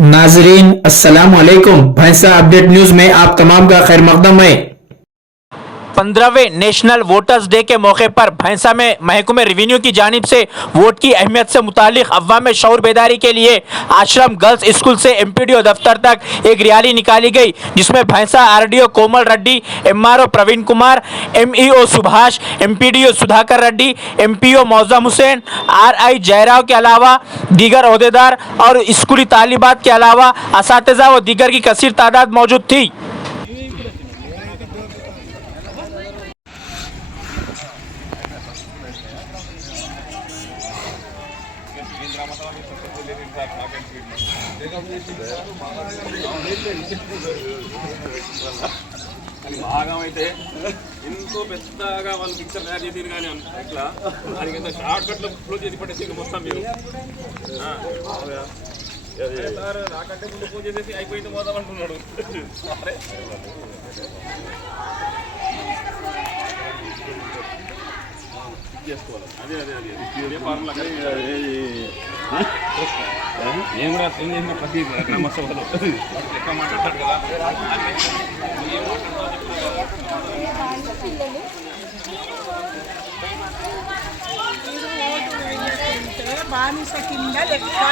नाजरीन अस्सलाम वालेकुम। भैंसा अपडेट न्यूज में आप तमाम का खैर मकदम है। 15वें नेशनल वोटर्स डे के मौके पर भैंसा में महकमे रेवेन्यू की जानिब से वोट की अहमियत से मुतालिक अव्वाम में शऊर बेदारी के लिए आश्रम गर्ल्स स्कूल से एमपीडीओ दफ्तर तक एक रैली निकाली गई, जिसमें Bhainsa RDO Komal Reddy, MRO Praveen Kumar, MEO Subhash, MPDO Sudhakar Reddy, MPO Mauzam Hussain, RI Jayarao के अलावा दीगर अहदेदार और स्कूली तालिबात के अलावा असातिज़ा व दीगर की कसीर तादाद मौजूद थी। భాగమైతే ఎంతో పెద్దగా వాళ్ళు పిక్చర్ తయారు చేసేది కానీ ఇట్లా దానికి ఎంత షార్ట్ కట్లో క్లోజ్ చేసి పట్టేసి మొత్తం మీరు సార్ నాకంటే ముందు క్లోజ్ చేసేసి అయిపోయింది పోదాం అంటున్నాడు. చేసుకోవాలి అదే అదే అదే ఏ ఫార్ములా ఏం కూడా ఏం చేసిన ప్రతి గ్రామ సభలో లెక్క మాట్లాడతాడు కదా. బానిస కింద లెక్క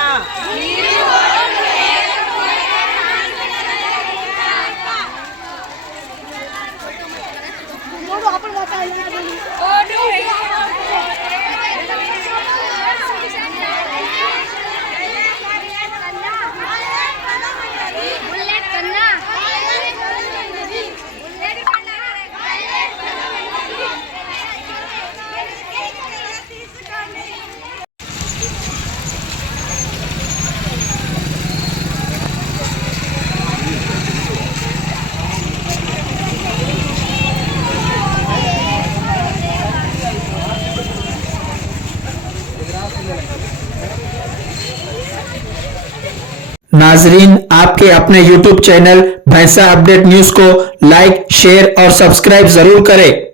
नाजरीन आपके अपने YouTube चैनल भैंसा अपडेट न्यूज को लाइक, शेयर और सब्सक्राइब जरूर करें।